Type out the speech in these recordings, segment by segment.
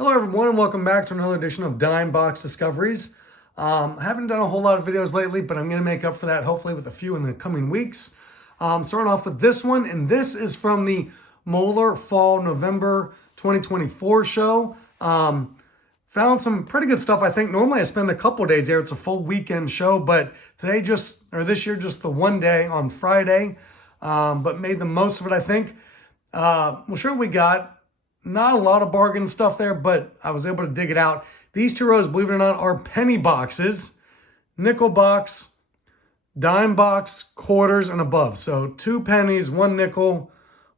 Hello everyone and welcome back to another edition of Dime Box Discoveries. I haven't done a whole lot of videos lately, but I'm going to make up for that hopefully with a few in the coming weeks. Starting off with this one, and this is from the Moeller Fall November 2024 show. Found some pretty good stuff, I think. Normally I spend a couple days there. It's a full weekend show, but this year just the one day on Friday, but made the most of it, I think. We'll show what we got. Not a lot of bargain stuff there, but I was able to dig it out. These two rows, believe it or not, are penny boxes, nickel box, dime box, quarters, and above. So 2 pennies, 1 nickel,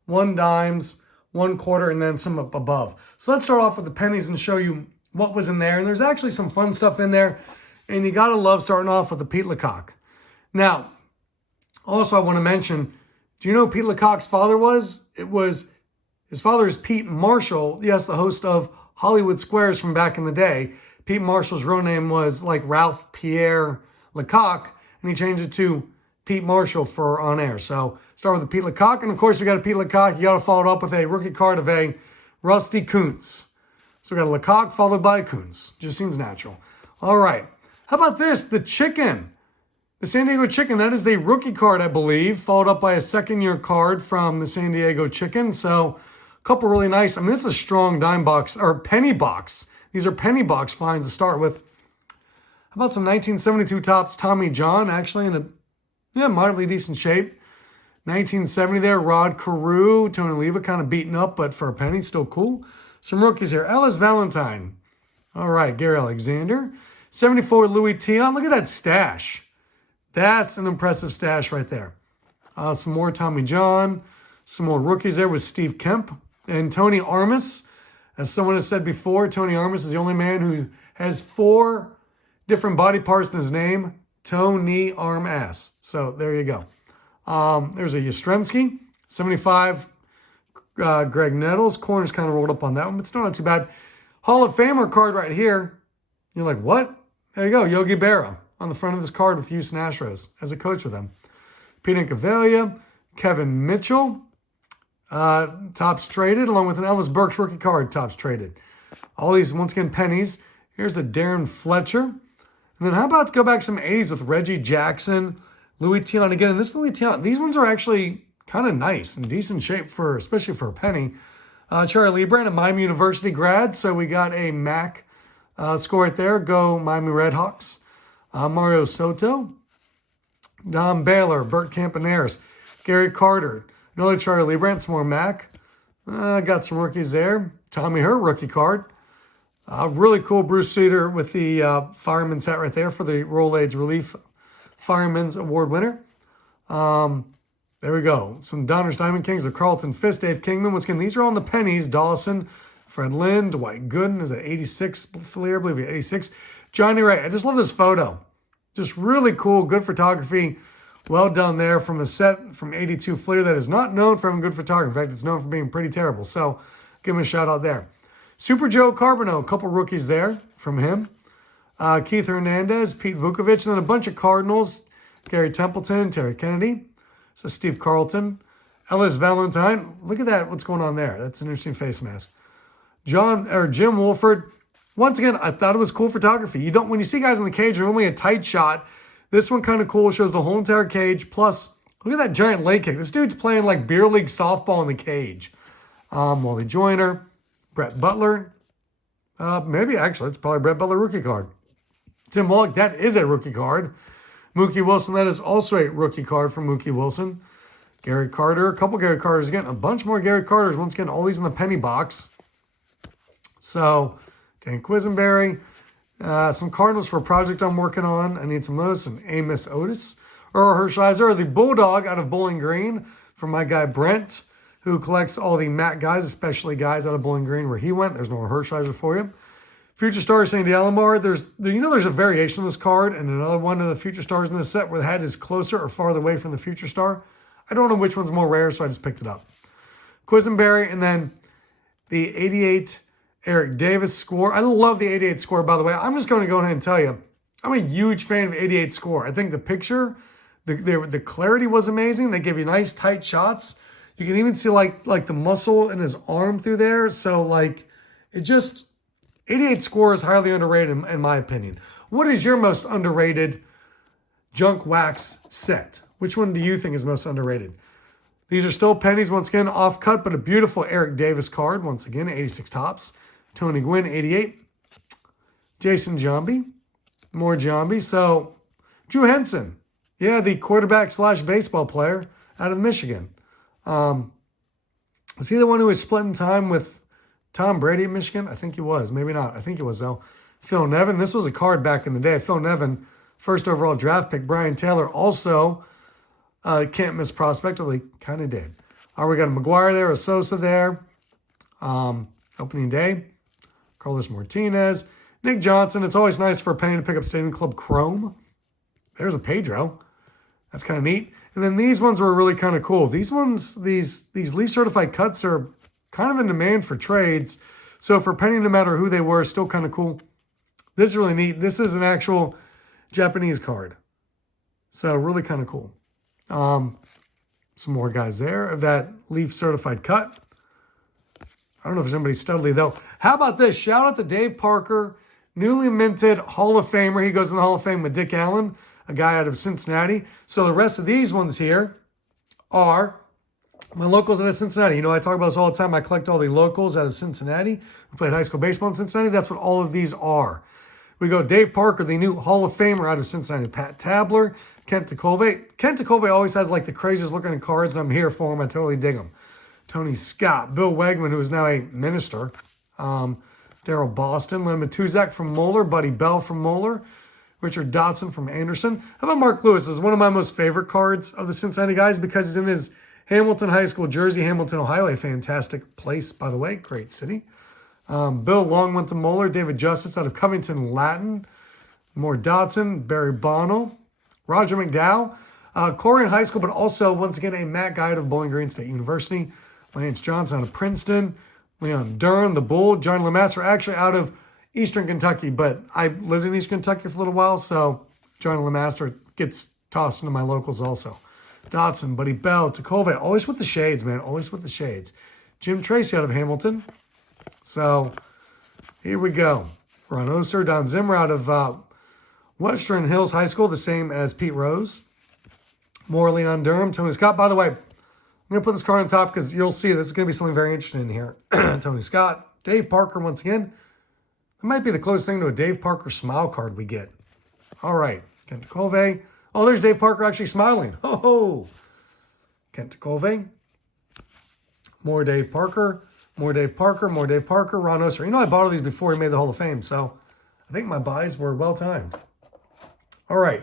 1 dimes, 1 quarter, and then some up above. So let's start off with the pennies and show you what was in there. And there's actually some fun stuff in there. And you got to love starting off with the Pete Lecoq. Now, also I want to mention, do you know who Pete Lecoq's father was? His father is Pete Marshall, yes, the host of Hollywood Squares from back in the day. Pete Marshall's real name was like Ralph Pierre Lecoq, and he changed it to Pete Marshall for on air. So start with the Pete Lecoq, and of course you got a Pete Lecoq. You got to follow it up with a rookie card of a Rusty Kuntz. So we got a Lecoq followed by a Kuntz. Just seems natural. All right. How about this? The Chicken. The San Diego Chicken. That is the rookie card, I believe, followed up by a second-year card from the San Diego Chicken. So couple really nice. I mean, this is a strong dime box or penny box. These are penny box finds to start with. How about some 1972 Topps Tommy John, actually in a moderately decent shape. 1970 there, Rod Carew, Tony Leva, kind of beaten up, but for a penny, still cool. Some rookies here. Ellis Valentine. All right, Gary Alexander. 74 Louis Tion. Look at that stash. That's an impressive stash right there. Some more Tommy John. Some more rookies there with Steve Kemp. And Tony Armas, as someone has said before, Tony Armas is the only man who has 4 different body parts in his name: toe, knee, arm, ass. So there you go. There's a Yastrzemski, 75 Greg Nettles. Corner's kind of rolled up on that one, but still not too bad. Hall of Famer card right here. You're like, what? There you go, Yogi Berra on the front of this card with Houston Astros as a coach with them. Pete Incaviglia, Kevin Mitchell. Topps traded, along with an Ellis Burks rookie card, Topps traded. All these, once again, pennies. Here's a Darren Fletcher. And then how about to go back some 80s with Reggie Jackson, Louis Tion. Again, and this Louis Tion, these ones are actually kind of nice and decent shape, especially for a penny. Charlie Lebrand, a Miami University grad. So we got a MAC score right there. Go Miami Redhawks. Mario Soto. Don Baylor, Bert Campaneris, Gary Carter. Another Charlie Lebrand, some more Mac. Got some rookies there. Tommy Hurt, rookie card. Really cool Bruce Sutter with the fireman's hat right there for the Rolaids Relief Fireman's Award winner. There we go. Some Donner's Diamond Kings, the Carlton Fist, Dave Kingman. Once again, these are on the pennies. Dawson, Fred Lynn, Dwight Gooden is at 86 Fleer, I believe at 86. Johnny Ray. I just love this photo. Just really cool, good photography. Well done there from a set from 82 Fleer that is not known for having good photography. In fact, it's known for being pretty terrible. So give him a shout out there. Super Joe Carbonneau, a couple rookies there from him. Keith Hernandez, Pete Vukovich, and then a bunch of Cardinals. Gary Templeton, Terry Kennedy. So Steve Carlton. Ellis Valentine. Look at that, what's going on there. That's an interesting face mask. Jim Wolford. Once again, I thought it was cool photography. When you see guys in the cage, they're only a tight shot. This one kind of cool, shows the whole entire cage. Plus, look at that giant leg kick. This dude's playing like beer league softball in the cage. Wally Joyner, Brett Butler. Maybe actually, it's probably Brett Butler rookie card. Tim Wallach, that is a rookie card. Mookie Wilson, that is also a rookie card from Mookie Wilson. Gary Carter, a couple Gary Carters again. A bunch more Gary Carters. Once again, all these in the penny box. So, Dan Quisenberry. Some Cardinals for a project I'm working on. I need some of those. Some Amos Otis. Earl Hershiser, the Bulldog out of Bowling Green from my guy Brent, who collects all the Mac guys, especially guys out of Bowling Green where he went. There's no Hershiser for you. Future Stars, Sandy Alomar. There's a variation of this card, and another one of the Future Stars in this set where the head is closer or farther away from the Future Star. I don't know which one's more rare, so I just picked it up. Quisenberry, and then the 88 Eric Davis score. I love the 88 score, by the way. I'm just going to go ahead and tell you, I'm a huge fan of 88 score. I think the picture, the clarity was amazing. They give you nice, tight shots. You can even see like the muscle in his arm through there. So like, it just, 88 score is highly underrated in my opinion. What is your most underrated junk wax set? Which one do you think is most underrated? These are still pennies, once again, off cut, but a beautiful Eric Davis card, once again, 86 tops. Tony Gwynn, 88. Jason Giambi, more Giambi. So, Drew Henson, yeah, the quarterback / baseball player out of Michigan. Was he the one who was splitting time with Tom Brady at Michigan? I think he was. Maybe not. I think he was, though. Phil Nevin. This was a card back in the day. Phil Nevin, first overall draft pick. Brian Taylor also can't miss prospect. Well, he kind of did. We got a McGuire there, a Sosa there. Opening day. Carlos Martinez. Nick Johnson. It's always nice for a penny to pick up Stadium Club Chrome. There's a Pedro. That's kind of neat. And then these ones were really kind of cool. These ones, these Leaf Certified cuts are kind of in demand for trades. So for penny, no matter who they were, still kind of cool. This is really neat. This is an actual Japanese card. So really kind of cool. Some more guys there of that Leaf Certified cut. I don't know if there's anybody studly, though. How about this? Shout out to Dave Parker, newly minted Hall of Famer. He goes in the Hall of Fame with Dick Allen, a guy out of Cincinnati. So the rest of these ones here are my locals out of Cincinnati. You know, I talk about this all the time. I collect all the locals out of Cincinnati who played high school baseball in Cincinnati. That's what all of these are. We go Dave Parker, the new Hall of Famer out of Cincinnati. Pat Tabler, Kent Tecove. Kent Tecove always has like the craziest looking cards, and I'm here for him. I totally dig them. Tony Scott, Bill Wegman, who is now a minister. Daryl Boston, Len Matuzak from Moeller, Buddy Bell from Moeller, Richard Dotson from Anderson. How about Mark Lewis? This is one of my most favorite cards of the Cincinnati guys because he's in his Hamilton High School jersey, Hamilton, Ohio, a fantastic place, by the way, great city. Bill Long went to Moeller, David Justice out of Covington Latin, more Dotson, Barry Bonnell, Roger McDowell, Corrigan High School, but also, once again, a Matt Guy out of Bowling Green State University, Lance Johnson out of Princeton, Leon Durham, the Bull, John Lemaster, actually out of Eastern Kentucky, but I lived in Eastern Kentucky for a little while, so John Lemaster gets tossed into my locals also. Dotson, Buddy Bell, Tecove, always with the shades, man, always with the shades. Jim Tracy out of Hamilton. So here we go. Ron Oster, Don Zimmer out of Western Hills High School, the same as Pete Rose. More Leon Durham, Tony Scott. By the way, I'm going to put this card on top because you'll see this is going to be something very interesting in here. Tony Scott, Dave Parker once again. It might be the closest thing to a Dave Parker smile card we get. All right, Kent Tecove. Oh, there's Dave Parker actually smiling. Ho ho! Kent Tecove. More Dave Parker. More Dave Parker. More Dave Parker. Ron Oster. You know, I bought all these before he made the Hall of Fame, so I think my buys were well timed. All right.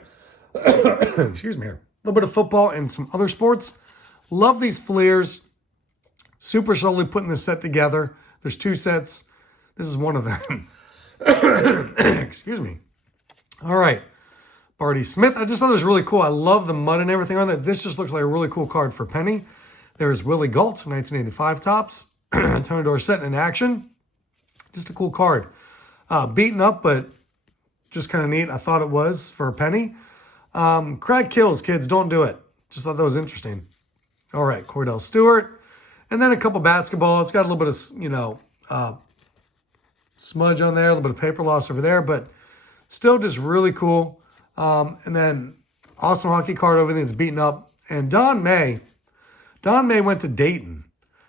Excuse me here. A little bit of football and some other sports. Love these fleers. Super slowly putting this set together. There's two sets. This is one of them. Excuse me. All right. Barty Smith. I just thought it was really cool. I love the mud and everything on that. This just looks like a really cool card for penny. There's Willie Galt, 1985 tops. Tony Dorsett in action. Just a cool card. Beaten up, but just kind of neat. I thought it was for a penny. Craig kills, kids. Don't do it. Just thought that was interesting. All right. Cordell Stewart. And then a couple basketballs. Got a little bit of, you know, smudge on there. A little bit of paper loss over there. But still just really cool. And then awesome hockey card over there that's beaten up. And Don May. Don May went to Dayton.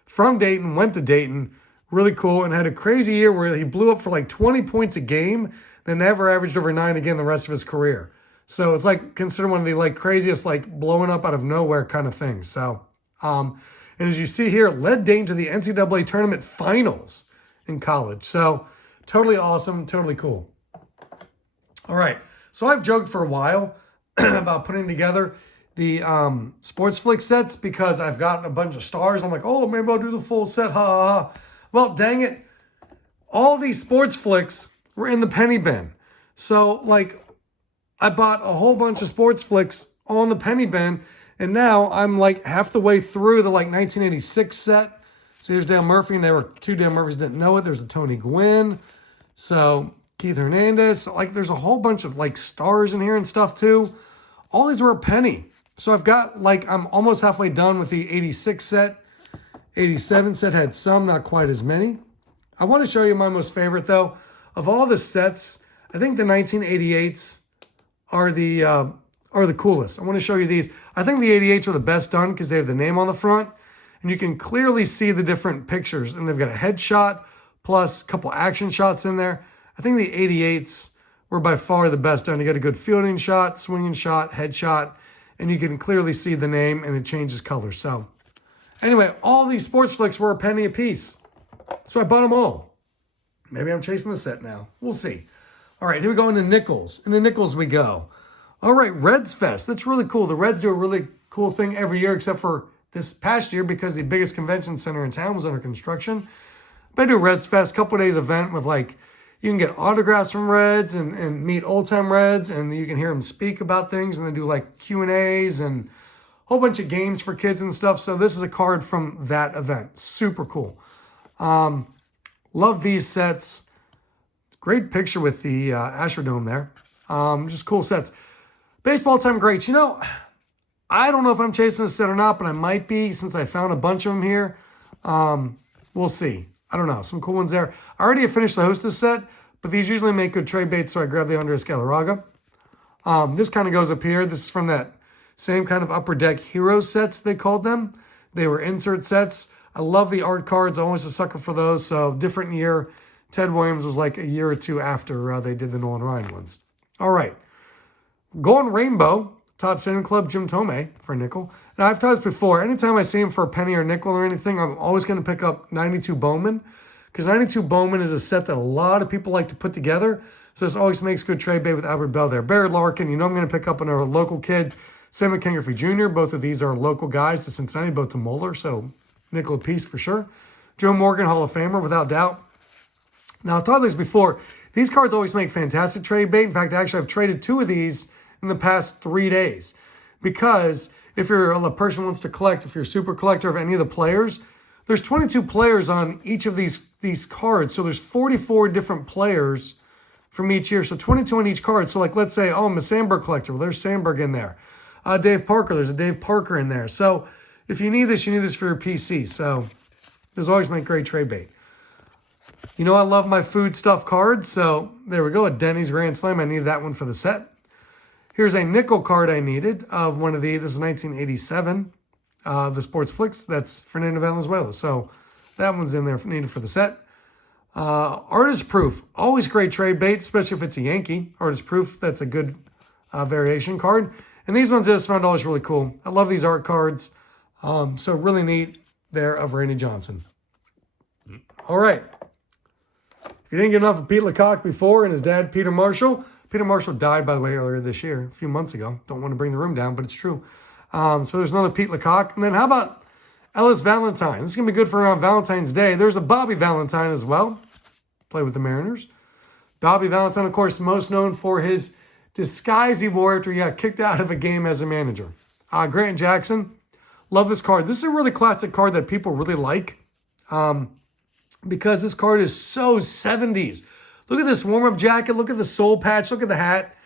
From Dayton, went to Dayton. Really cool. And had a crazy year where he blew up for like 20 points a game. Then never averaged over 9 again the rest of his career. So it's like considered one of the like craziest like blowing up out of nowhere kind of things. So, and as you see here, led Dayton to the NCAA tournament finals in college. So totally awesome. Totally cool. All right. So I've joked for a while about putting together the Sports Flick sets because I've gotten a bunch of stars. I'm like, oh, maybe I'll do the full set. Ha, ha, ha. Well, dang it. All these Sports Flicks were in the penny bin. So, like, I bought a whole bunch of Sports Flicks on the penny bin, and now I'm, like, half the way through the, like, 1986 set. So here's Dale Murphy, and there were two Dale Murphys didn't know it. There's a Tony Gwynn. So Keith Hernandez. So, like, there's a whole bunch of, like, stars in here and stuff, too. All these were a penny. So I've got, like, I'm almost halfway done with the 86 set. 87 set had some, not quite as many. I want to show you my most favorite, though. of all the sets, I think the 1988s are the coolest. I want to show you these. I think the 88s are the best done because they have the name on the front, and you can clearly see the different pictures. And they've got a headshot plus a couple action shots in there. I think the 88s were by far the best done. You got a good fielding shot, swinging shot, headshot, and you can clearly see the name, and it changes color. So anyway, all these sports flicks were a penny a piece. So I bought them all. Maybe I'm chasing the set now. We'll see. All right, here we go into nickels. Into nickels we go. All right, Reds Fest. That's really cool. The Reds do a really cool thing every year, except for this past year because the biggest convention center in town was under construction. But I do Reds Fest, couple days event with like, you can get autographs from Reds and meet old-time Reds, and you can hear them speak about things, and they do like Q&As and a whole bunch of games for kids and stuff. So this is a card from that event. Super cool. Love these sets. Great picture with the Astrodome there. Just cool sets. Baseball time greats. You know, I don't know if I'm chasing a set or not, but I might be since I found a bunch of them here. We'll see. I don't know. Some cool ones there. I already have finished the Hostess set, but these usually make good trade baits, so I grabbed the Andres Galarraga. This kind of goes up here. This is from that same kind of Upper Deck Hero sets, they called them. They were insert sets. I love the art cards. Always a sucker for those. So different year. Ted Williams was like a year or two after they did the Nolan Ryan ones. All right. Golden Rainbow, Top Sailing Club, Jim Tomei for a nickel. Now, I've told this before. Anytime I see him for a penny or a nickel or anything, I'm always going to pick up 92 Bowman, because 92 Bowman is a set that a lot of people like to put together. So this always makes good trade bait with Albert Bell there. Barry Larkin, you know I'm going to pick up another local kid. Sam McKingrey Jr., both of these are local guys to Cincinnati, both to Moeller, so nickel apiece for sure. Joe Morgan, Hall of Famer, without doubt. Now, I've talked this before. These cards always make fantastic trade bait. In fact, actually, I've traded 2 of these in the past 3 days. Because if you're a person who wants to collect, if you're a super collector of any of the players, there's 22 players on each of these cards. So there's 44 different players from each year. So 22 on each card. So like, let's say, oh, I'm a Sandberg collector. Well, there's Sandberg in there. Dave Parker, there's a Dave Parker in there. So if you need this for your PC. So there's always make great trade bait. You know I love my food stuff cards, so there we go. A Denny's Grand Slam. I needed that one for the set. Here's a nickel card I needed of one of this is 1987, the Sports Flicks. That's Fernando Valenzuela. So that one's in there needed for the set. Artist Proof. Always great trade bait, especially if it's a Yankee. Artist Proof, that's a good variation card. And these ones I just found always really cool. I love these art cards. So really neat there of Randy Johnson. All right. If you didn't get enough of Pete Lecoq before and his dad, Peter Marshall. Peter Marshall died, by the way, earlier this year, a few months ago. Don't want to bring the room down, but it's true. So there's another Pete Lecoq. And then how about Ellis Valentine? This is going to be good for around Valentine's Day. There's a Bobby Valentine as well. Played with the Mariners. Bobby Valentine, of course, most known for his disguise he wore after he got kicked out of a game as a manager. Grant Jackson. Love this card. This is a really classic card that people really like. Because this card is so 70s. Look at this warm-up jacket. Look at the soul patch. Look at the hat.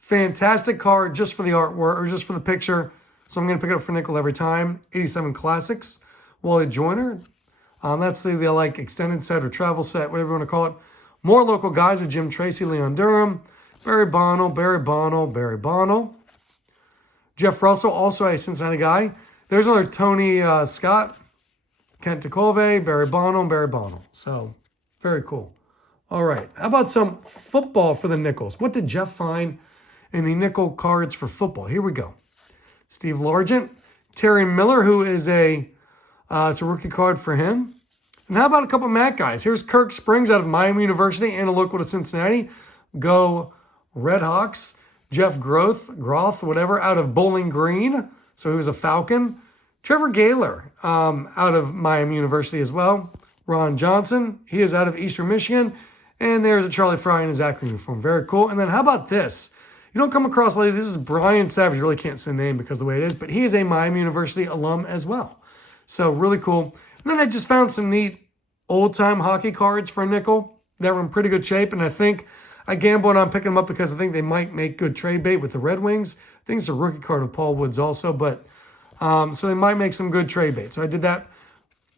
Fantastic card just for the artwork or just for the picture. So I'm going to pick it up for nickel every time. 87 Classics. Wally Joyner. That's the like extended set or travel set, whatever you want to call it. More local guys with Jim Tracy, Leon Durham, Barry Bonnell. Jeff Russell, also a Cincinnati guy. There's another Tony Scott. Kent Tecove, Barry Bonnell. So, very cool. All right. How about some football for the nickels? What did Jeff find in the nickel cards for football? Here we go. Steve Largent. Terry Miller, who is it's a rookie card for him. And how about a couple Mac guys? Here's Kirk Springs out of Miami University and a local to Cincinnati. Go Redhawks. Jeff Groth, whatever, out of Bowling Green. So he was a Falcon. Trevor Gaylor out of Miami University as well. Ron Johnson, he is out of Eastern Michigan. And there's a Charlie Fry in his Acme uniform. Very cool. And then how about this? You don't come across lately. This is Brian Savage. You really can't say the name because of the way it is. But he is a Miami University alum as well. So really cool. And then I just found some neat old-time hockey cards for a nickel that were in pretty good shape. And I think I gambled on picking them up because I think they might make good trade bait with the Red Wings. I think it's a rookie card of Paul Woods also. But so they might make some good trade bait. So I did that.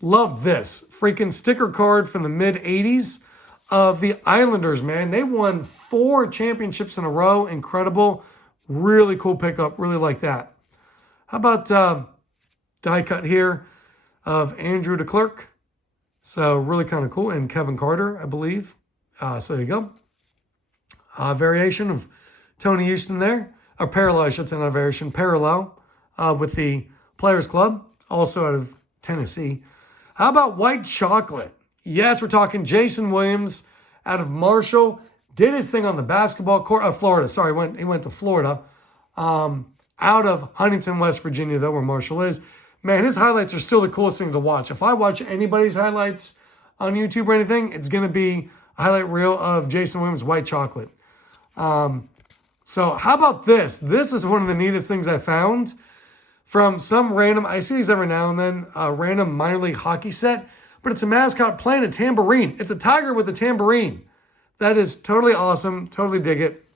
Love this. Freaking sticker card from the mid-'80s of the Islanders, man. They won 4 championships in a row. Incredible. Really cool pickup. Really like that. How about die cut here of Andrew DeClercq? So really kind of cool. And Kevin Carter, I believe. So there you go. Variation of Tony Houston there. Or parallel, I should say, not a variation. Parallel with the Players Club. Also out of Tennessee. How about white chocolate? Yes, we're talking Jason Williams out of Marshall. Did his thing on the basketball court. Florida. Sorry, he went to Florida. Out of Huntington, West Virginia, though, where Marshall is. Man, his highlights are still the coolest thing to watch. If I watch anybody's highlights on YouTube or anything, it's going to be a highlight reel of Jason Williams' white chocolate. So how about this? This is one of the neatest things I found from some random, I see these every now and then, random minor league hockey set, but it's a mascot playing a tambourine. It's a tiger with a tambourine. That is totally awesome. Totally dig it.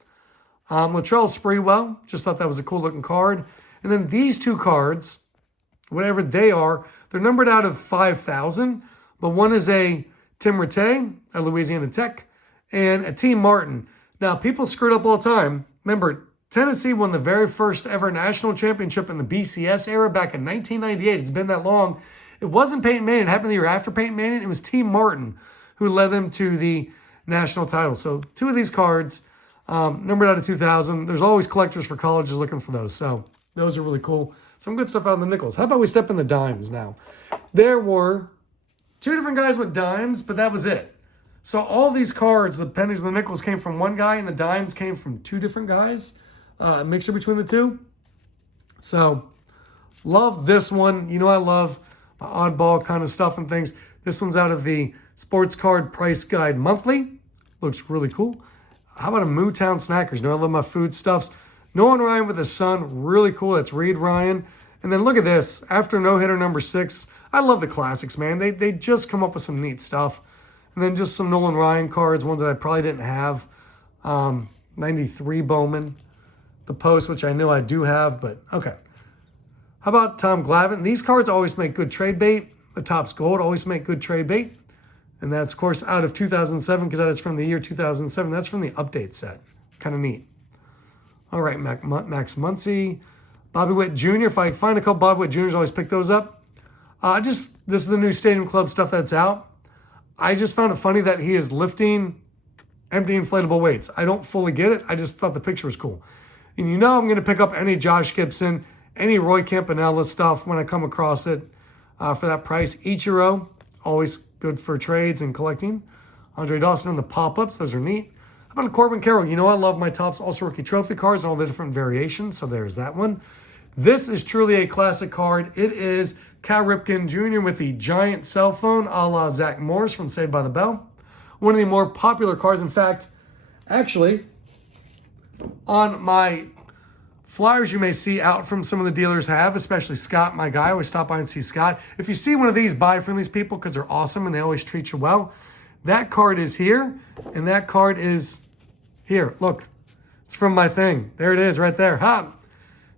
Latrell Sprewell, just thought that was a cool looking card. And then these 2 cards, whatever they are, they're numbered out of 5,000, but one is a Tim Rattay at Louisiana Tech and a T. Martin. Now, people screwed up all the time. Remember, Tennessee won the very first ever national championship in the BCS era back in 1998. It's been that long. It wasn't Peyton Manning. It happened the year after Peyton Manning. It was T. Martin who led them to the national title. So 2 of these cards, numbered out of 2,000. There's always collectors for colleges looking for those. So those are really cool. Some good stuff out in the nickels. How about we step in the dimes now? There were 2 different guys with dimes, but that was it. So all these cards, the pennies and the nickels, came from one guy, and the dimes came from 2 different guys. A mixture between the 2. So, love this one. You know I love my oddball kind of stuff and things. This one's out of the Sports Card Price Guide Monthly. Looks really cool. How about a Mootown Snackers? You know I love my food stuffs. Nolan Ryan with his son. Really cool. That's Reed Ryan. And then look at this. After no-hitter number 6. I love the classics, man. They just come up with some neat stuff. And then just some Nolan Ryan cards, ones that I probably didn't have. 93 Bowman. The Post, which I know I do have, but okay. How about Tom Glavine? These cards always make good trade bait. The Topps Gold always make good trade bait. And that's, of course, out of 2007, because that is from the year 2007. That's from the update set. Kind of neat. All right, Max Muncy. Bobby Witt Jr. If I find a couple Bobby Witt Jr.'s, always pick those up. This is the new Stadium Club stuff that's out. I just found it funny that he is lifting empty inflatable weights. I don't fully get it. I just thought the picture was cool. And you know I'm going to pick up any Josh Gibson, any Roy Campanella stuff when I come across it for that price. Ichiro, always good for trades and collecting. Andre Dawson and the pop-ups, those are neat. How about a Corbin Carroll? You know I love my Topps All-Star Rookie Trophy cards and all the different variations, so there's that one. This is truly a classic card. It is Cal Ripken Jr. with the giant cell phone a la Zach Morris from Saved by the Bell. One of the more popular cards. In fact, actually, on my flyers you may see out from some of the dealers have, especially Scott, my guy. I always stop by and see Scott. If you see one of these, buy it from these people because they're awesome and they always treat you well. That card is here, and that card is here. Look, it's from my thing. There it is right there. Ha!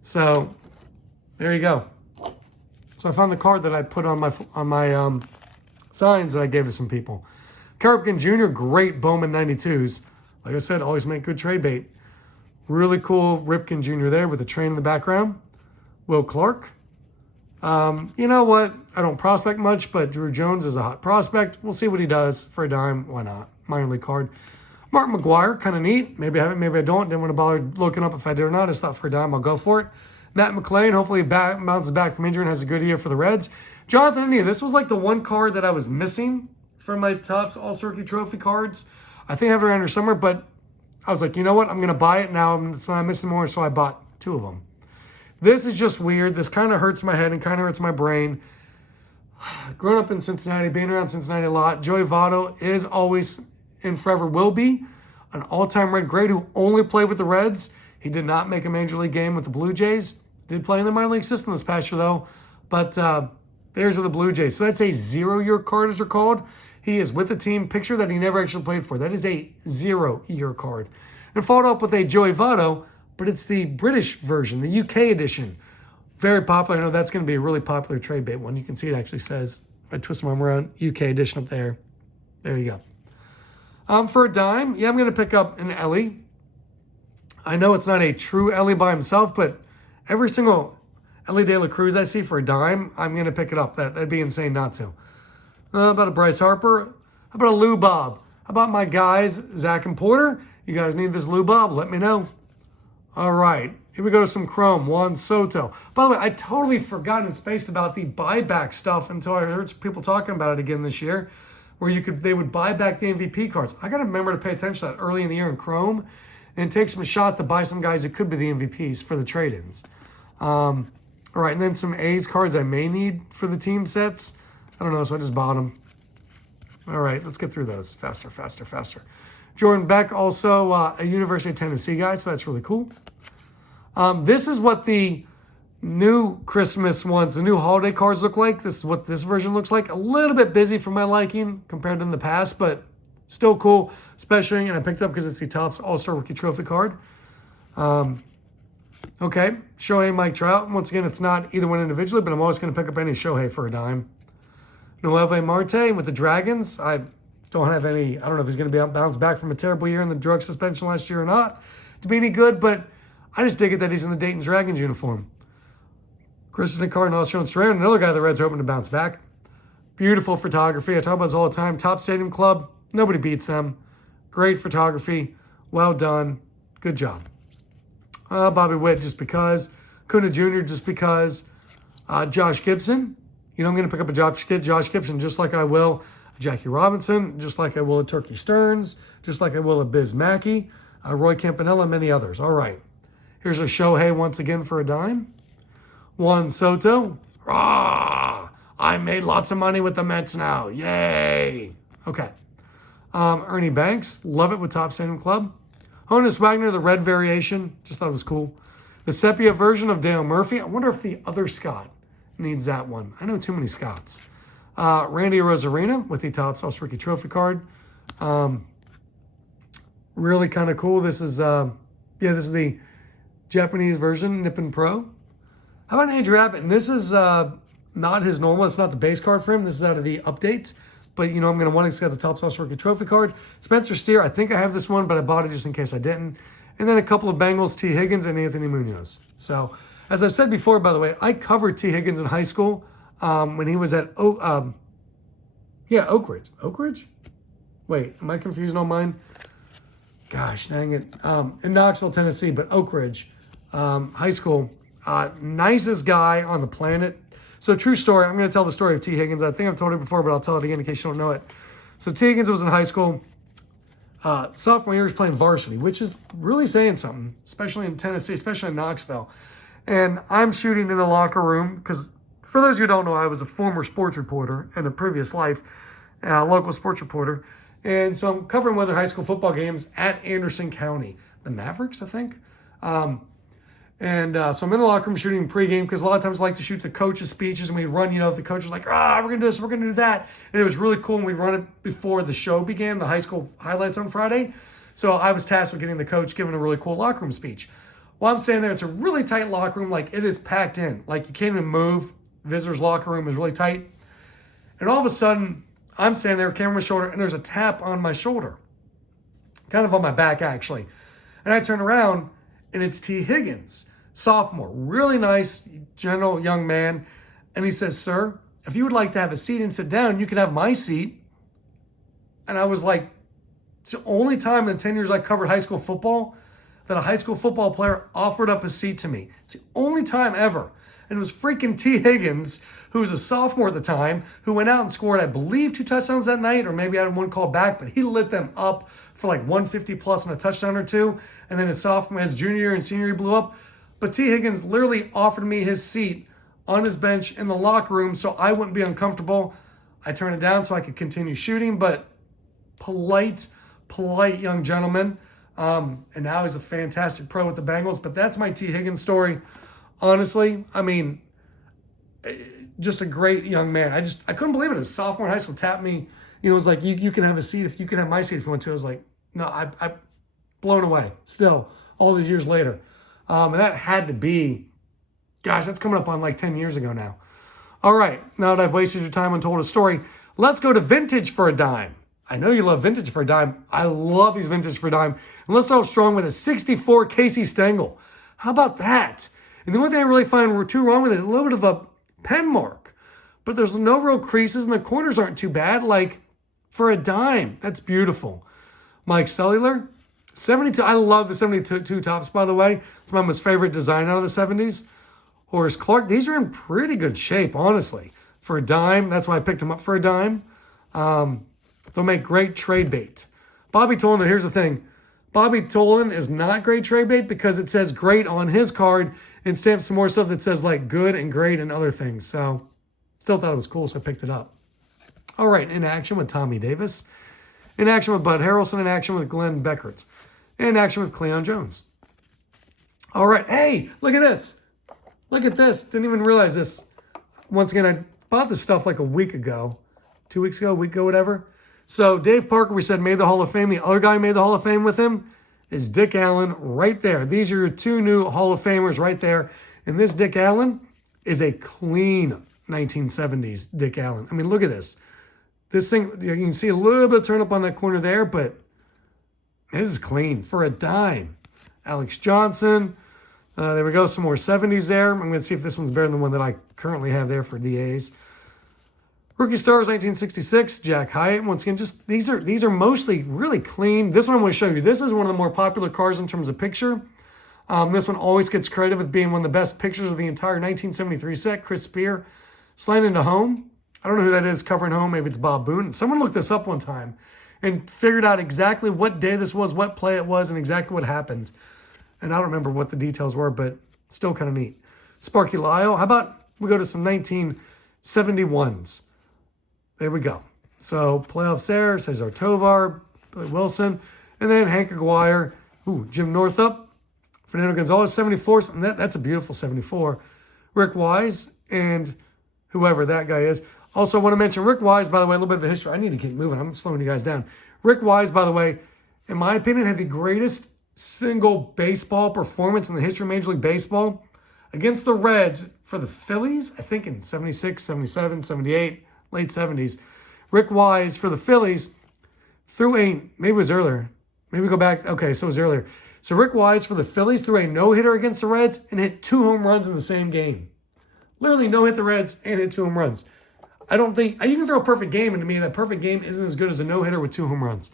So, there you go. So I found the card that I put on my signs that I gave to some people. Carpkin Jr., great Bowman 92s. Like I said, always make good trade bait. Really cool Ripken Jr. there with a train in the background. Will Clark. You know what? I don't prospect much, but Drew Jones is a hot prospect. We'll see what he does for a dime. Why not? Minor league card. Mark McGuire, kind of neat. Maybe I have it, maybe I don't. Didn't want to bother looking up if I did or not. I just thought for a dime, I'll go for it. Matt McClain, hopefully he bounces back from injury and has a good year for the Reds. Jonathan India, this was like the one card that I was missing from my Topps All-Star Rookie Trophy cards. I think I have it around here somewhere, but I was like, you know what? I'm going to buy it now. I'm missing more, so I bought 2 of them. This is just weird. This kind of hurts my head and kind of hurts my brain. Growing up in Cincinnati, being around Cincinnati a lot, Joey Votto is always and forever will be an all-time Red great who only played with the Reds. He did not make a major league game with the Blue Jays. Did play in the minor league system this past year, though. But there's with the Blue Jays. So that's a 0-year card, as they're called. He is with the team. Picture that he never actually played for. That is a 0-year card. And followed up with a Joey Votto, but it's the British version, the UK edition. Very popular. I know that's going to be a really popular trade bait one. You can see it actually says, if I twist my arm around, UK edition up there. There you go. For a dime, yeah, I'm going to pick up an Ellie. I know it's not a true Ellie by himself, but every single Ellie De La Cruz I see for a dime, I'm going to pick it up. That'd be insane not to. How about a Bryce Harper? How about a Lou Bob? How about my guys, Zach and Porter? You guys need this Lou Bob? Let me know. All right. Here we go to some Chrome. Juan Soto. By the way, I totally forgot and spaced about the buyback stuff until I heard people talking about it again this year, where they would buy back the MVP cards. I got to remember to pay attention to that early in the year in Chrome and take some shot to buy some guys that could be the MVPs for the trade-ins. All right, and then some A's cards I may need for the team sets. I don't know, so I just bought them. All right, let's get through those faster, faster, faster. Jordan Beck, also a University of Tennessee guy, so that's really cool. This is what the new Christmas ones, the new holiday cards look like. This is what this version looks like. A little bit busy for my liking compared to in the past, but still cool, especially, and I picked up because it's the Topps All-Star Rookie Trophy card. Okay, Shohei, Mike Trout. Once again, it's not either one individually, but I'm always going to pick up any Shohei for a dime. Noelve Marte with the Dragons. I don't have any, I don't know if he's going to be bounced back from a terrible year in the drug suspension last year or not to be any good, but I just dig it that he's in the Dayton Dragons uniform. Christian Cardinal, Sean Strand, another guy the Reds are hoping to bounce back. Beautiful photography. I talk about this all the time. Top Stadium Club. Nobody beats them. Great photography. Well done. Good job. Bobby Witt just because. Kuna Jr. just because. Josh Gibson. You know, I'm going to pick up a Josh Gibson just like I will a Jackie Robinson, just like I will a Turkey Stearns, just like I will a Biz Mackey, Roy Campanella, and many others. All right. Here's a Shohei once again for a dime. Juan Soto. Rah! I made lots of money with the Mets now. Yay. Okay. Ernie Banks. Love it with Top Stadium Club. Honus Wagner, the red variation. Just thought it was cool. The sepia version of Dale Murphy. I wonder if the other Scott needs that one. I know too many Scotts. Randy Rosarina with the Topps All-Star Rookie Trophy card. Really kind of cool. This is, this is the Japanese version, Nippon Pro. How about Andrew Abbott? And this is not his normal. It's not the base card for him. This is out of the update. But, you know, I'm going to want to get the Topps All-Star Rookie Trophy card. Spencer Steer, I think I have this one, but I bought it just in case I didn't. And then a couple of Bengals, T. Higgins and Anthony Munoz. So, as I've said before, by the way, I covered T. Higgins in high school when he was at Oak Ridge. Oak Ridge? Wait, am I confused on mine? Gosh, dang it. In Knoxville, Tennessee, but Oak Ridge High School. Nicest guy on the planet. So true story. I'm going to tell the story of T. Higgins. I think I've told it before, but I'll tell it again in case you don't know it. So T. Higgins was in high school. Sophomore year, he was playing varsity, which is really saying something, especially in Tennessee, especially in Knoxville. And I'm shooting in the locker room because, for those of you who don't know, I was a former sports reporter in a previous life, local sports reporter. And so I'm covering one of their high school football games at Anderson County, the Mavericks, I think. So I'm in the locker room shooting pregame because a lot of times I like to shoot the coach's speeches and we'd run, if the coach was like, we're going to do this, we're going to do that. And it was really cool. And we'd run it before the show began, the high school highlights on Friday. So I was tasked with getting the coach giving a really cool locker room speech. While I'm standing there, it's a really tight locker room. Like, it is packed in. Like, you can't even move. Visitors' locker room is really tight. And all of a sudden, I'm standing there, camera on my shoulder, and there's a tap on my shoulder. Kind of on my back, actually. And I turn around, and it's T. Higgins, sophomore. Really nice, gentle young man. And he says, "Sir, if you would like to have a seat and sit down, you can have my seat." And I was like, it's the only time in the 10 years I covered high school football that a high school football player offered up a seat to me. It's the only time ever. And it was freaking T. Higgins, who was a sophomore at the time, who went out and scored, I believe, 2 touchdowns that night, or maybe I had one called back, but he lit them up for like 150 plus and a touchdown or 2. And then his junior year and senior year blew up. But T. Higgins literally offered me his seat on his bench in the locker room so I wouldn't be uncomfortable. I turned it down so I could continue shooting, but polite young gentleman. And now he's a fantastic pro with the Bengals. But that's my T. Higgins story. Honestly, I mean, just a great young man. I couldn't believe it. A sophomore in high school tapped me. It was like, you can have a seat if you can have my seat if you want to. I was like, no, I'm blown away still all these years later. And that had to be, gosh, that's coming up on like 10 years ago now. All right, now that I've wasted your time and told a story, let's go to vintage for a dime. I know you love vintage for a dime. I love these vintage for a dime. And let's start strong with a 64 Casey Stengel. How about that? And the only thing I really find we're too wrong with it is a little bit of a pen mark. But there's no real creases and the corners aren't too bad. Like, for a dime, that's beautiful. Mike Cellular, 72. I love the 72 tops, by the way. It's my most favorite design out of the 70s. Horace Clark, these are in pretty good shape, honestly. For a dime, that's why I picked them up for a dime. They'll make great trade bait. Bobby Tolan, here's the thing. Bobby Tolan is not great trade bait because it says great on his card and stamps some more stuff that says like good and great and other things. So still thought it was cool, so I picked it up. All right, in action with Tommy Davis. In action with Bud Harrelson. In action with Glenn Beckert. In action with Cleon Jones. All right, hey, look at this. Look at this. Didn't even realize this. Once again, I bought this stuff like a week ago. 2 weeks ago, a week ago, whatever. So Dave Parker, we said, made the Hall of Fame. The other guy who made the Hall of Fame with him is Dick Allen right there. These are your two new Hall of Famers right there. And this Dick Allen is a clean 1970s Dick Allen. I mean, look at this. This thing, you can see a little bit of turn up on that corner there, but this is clean for a dime. Alex Johnson. There we go. Some more 70s there. I'm going to see if this one's better than the one that I currently have there for DAs. Rookie Stars 1966, Jack Hyatt. Once again, just these are mostly really clean. This one I'm going to show you. This is one of the more popular cars in terms of picture. This one always gets credit with being one of the best pictures of the entire 1973 set. Chris Spear, Sliding into Home. I don't know who that is covering home. Maybe it's Bob Boone. Someone looked this up one time and figured out exactly what day this was, what play it was, and exactly what happened. And I don't remember what the details were, but still kind of neat. Sparky Lyle. How about we go to some 1971s? There we go. So playoffs there, Cesar Tovar, Billy Wilson, and then Hank Aguirre, Jim Northup, Fernando Gonzalez, 74. And that's a beautiful 74. Rick Wise and whoever that guy is. Also, I want to mention Rick Wise, by the way, a little bit of a history. I need to keep moving. I'm slowing you guys down. Rick Wise, by the way, in my opinion, had the greatest single baseball performance in the history of Major League Baseball against the Reds for the Phillies, I think in 76, 77, 78, late 70s. Rick Wise for the Phillies threw maybe it was earlier. Maybe go back. Okay, so it was earlier. So Rick Wise for the Phillies threw a no-hitter against the Reds and hit 2 home runs in the same game. Literally no-hit the Reds and hit 2 home runs. I don't think, you can throw a perfect game, and to me, that perfect game isn't as good as a no-hitter with 2 home runs.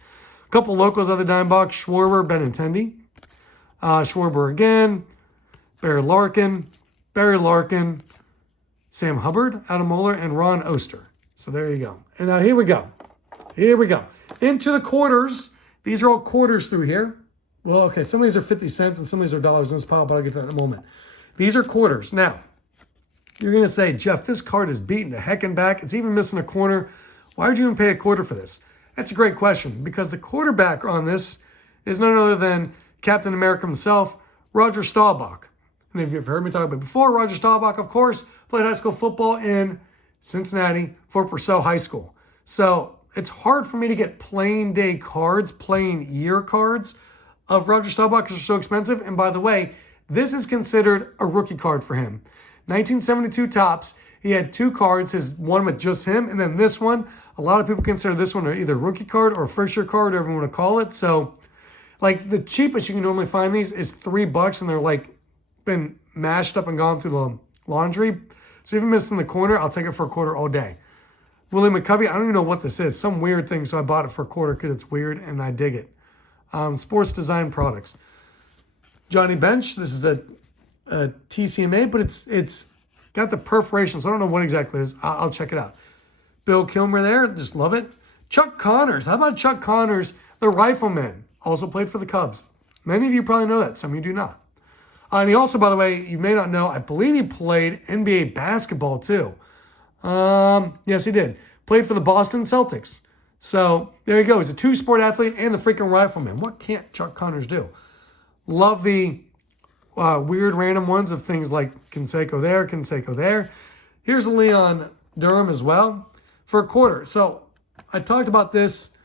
A couple locals of the dime box, Schwarber, Benintendi. Schwarber again, Barry Larkin, Sam Hubbard out of Moeller, and Ron Oster. So there you go. And now here we go. Into the quarters. These are all quarters through here. Well, okay, some of these are 50 cents and some of these are dollars in this pile, but I'll get to that in a moment. These are quarters. Now, you're going to say, Jeff, this card is beaten to heck and back. It's even missing a corner. Why would you even pay a quarter for this? That's a great question, because the quarterback on this is none other than Captain America himself, Roger Staubach. And if you've heard me talk about it before, Roger Staubach, of course, played high school football in Cincinnati for Purcell High School. So it's hard for me to get plain day cards, plain year cards of Roger Staubach because they're so expensive. And by the way, this is considered a rookie card for him. 1972 tops. He had 2 cards, one with just him, and then this one. A lot of people consider this one either a rookie card or a first year card, whatever you want to call it. So, like, the cheapest you can normally find these is $3, and they're like been mashed up and gone through the laundry. So even missing the corner, I'll take it for a quarter all day. Willie McCovey, I don't even know what this is. Some weird thing, so I bought it for a quarter because it's weird and I dig it. Sports Design Products. Johnny Bench, this is a TCMA, but it's got the perforation, so I don't know what exactly it is. I'll check it out. Bill Kilmer there, just love it. Chuck Connors, how about Chuck Connors, the rifleman, also played for the Cubs. Many of you probably know that, some of you do not. And he also, by the way, you may not know, I believe he played NBA basketball too. Yes, he did. Played for the Boston Celtics. So there you go. He's a 2-sport athlete and the freaking rifleman. What can't Chuck Connors do? Love the weird random ones of things like Canseco there. Here's a Leon Durham as well for a quarter. So I talked about this.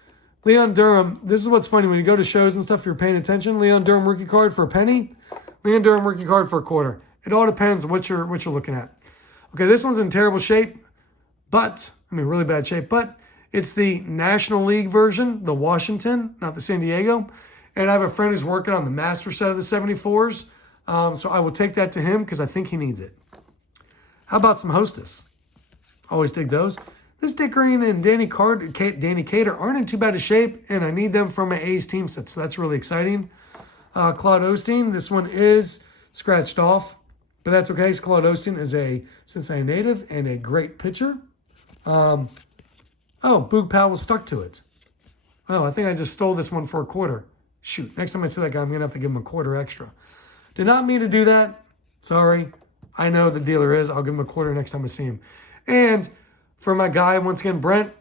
Leon Durham, this is what's funny. When you go to shows and stuff, if you're paying attention, Leon Durham rookie card for a penny. Leon Durham rookie card for a quarter. It all depends on what you're looking at. Okay, this one's in terrible shape, really bad shape, but It's the National League version, the Washington, not the San Diego. And I have a friend who's working on the master set of the 74s. So I will take that to him because I think he needs it. How about some Hostess? Always dig those. This Dick Green and Danny Cater aren't in too bad a shape, and I need them for my A's team set, so that's really exciting. Claude Osteen, this one is scratched off, but that's okay. Claude Osteen is a Cincinnati native and a great pitcher. Oh, Boog Powell was stuck to it. Oh, I think I just stole this one for a quarter. Shoot, next time I see that guy, I'm going to have to give him a quarter extra. Did not mean to do that. Sorry. I know the dealer is. I'll give him a quarter next time I see him. And for my guy, once again, Brent,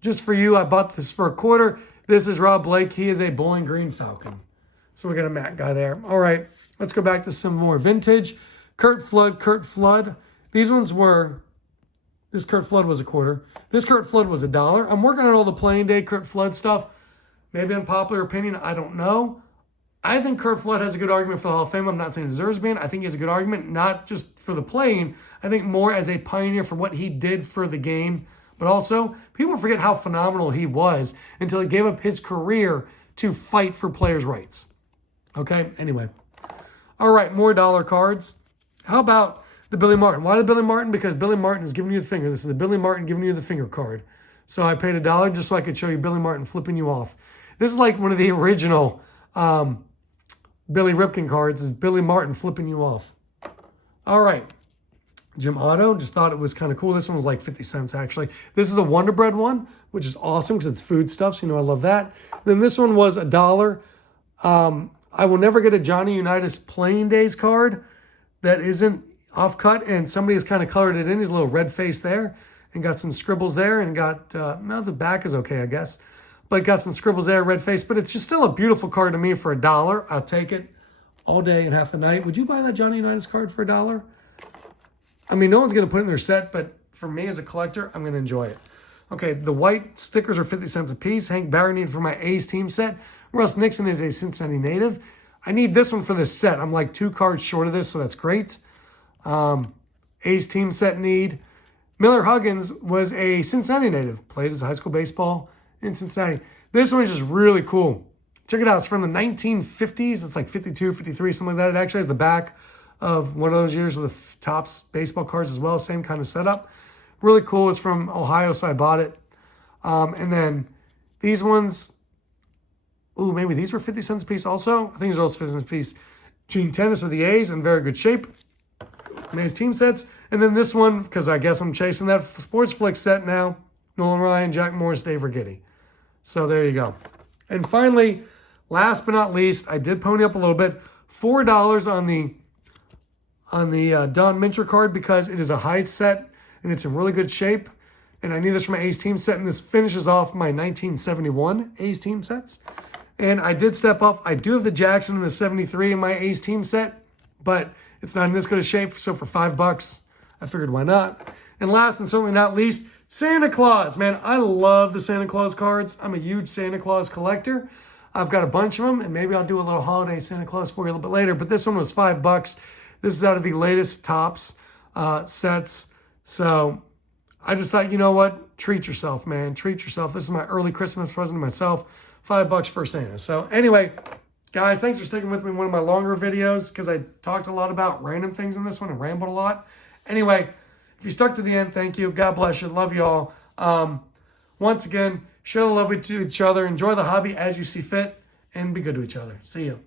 just for you, I bought this for a quarter. This is Rob Blake. He is a Bowling Green Falcon. So we got a Matt guy there. All right, let's go back to some more vintage. Kurt Flood. These ones were, this Kurt Flood was a quarter. This Kurt Flood was $1. I'm working on all the playing day Kurt Flood stuff. Maybe unpopular opinion, I don't know. I think Kurt Flood has a good argument for the Hall of Fame. I'm not saying he deserves being. I think he has a good argument, not just for the playing. I think more as a pioneer for what he did for the game. But also, people forget how phenomenal he was until he gave up his career to fight for players' rights. Okay, anyway. All right, more dollar cards. How about the Billy Martin? Why the Billy Martin? Because Billy Martin is giving you the finger. This is the Billy Martin giving you the finger card. So I paid $1 just so I could show you Billy Martin flipping you off. This is like one of the original Billy Ripken cards, is Billy Martin flipping you off. All right. Jim Otto, just thought it was kind of cool. This one was like 50 cents, actually. This is a Wonder Bread one, which is awesome because it's food stuff, so you know I love that. Then this one was $1. I will never get a Johnny Unitas Playing Days card that isn't off-cut, and somebody has kind of colored it in. He's a little red face there and got some scribbles there and got, no, the back is okay, I guess. But got some scribbles there, red face. But it's just still a beautiful card to me for $1. I'll take it all day and half the night. Would you buy that Johnny Unitas card for $1? I mean, no one's going to put it in their set, but for me as a collector, I'm going to enjoy it. Okay, the white stickers are 50 cents a piece. Hank Barry needed for my A's team set. Russ Nixon is a Cincinnati native. I need this one for this set. I'm like 2 cards short of this, so that's great. A's team set need. Miller Huggins was a Cincinnati native. Played his high school baseball in Cincinnati. This one is just really cool. Check it out. It's from the 1950s. It's like 52, 53, something like that. It actually has the back of one of those years with the Topps baseball cards as well. Same kind of setup. Really cool. It's from Ohio, so I bought it. And then these ones, ooh, maybe these were 50 cents a piece also. I think these are also 50 cents a piece. Gene Tennis with the A's in very good shape. A's team sets. And then this one, because I guess I'm chasing that Sports Flick set now. Nolan Ryan, Jack Morris, Dave Rigetti. So there you go. And finally, last but not least, I did pony up a little bit. $4 on the Don Mincher card because it is a high set and it's in really good shape. And I need this for my A's team set, and this finishes off my 1971 A's team sets. And I did step up. I do have the Jackson and the 73 in my A's team set, but it's not in this good a shape. So for $5, I figured why not. And last and certainly not least, Santa Claus. Man, I love the Santa Claus cards. I'm a huge Santa Claus collector. I've got a bunch of them, and maybe I'll do a little holiday Santa Claus for you a little bit later. But this one was $5. This is out of the latest Topps sets. So I just thought, you know what? Treat yourself, man. Treat yourself. This is my early Christmas present to myself. $5 for Santa. So anyway, guys, thanks for sticking with me in one of my longer videos because I talked a lot about random things in this one and rambled a lot. Anyway, if you stuck to the end, thank you. God bless you. Love you all. Once again, share the love with each other. Enjoy the hobby as you see fit and be good to each other. See you.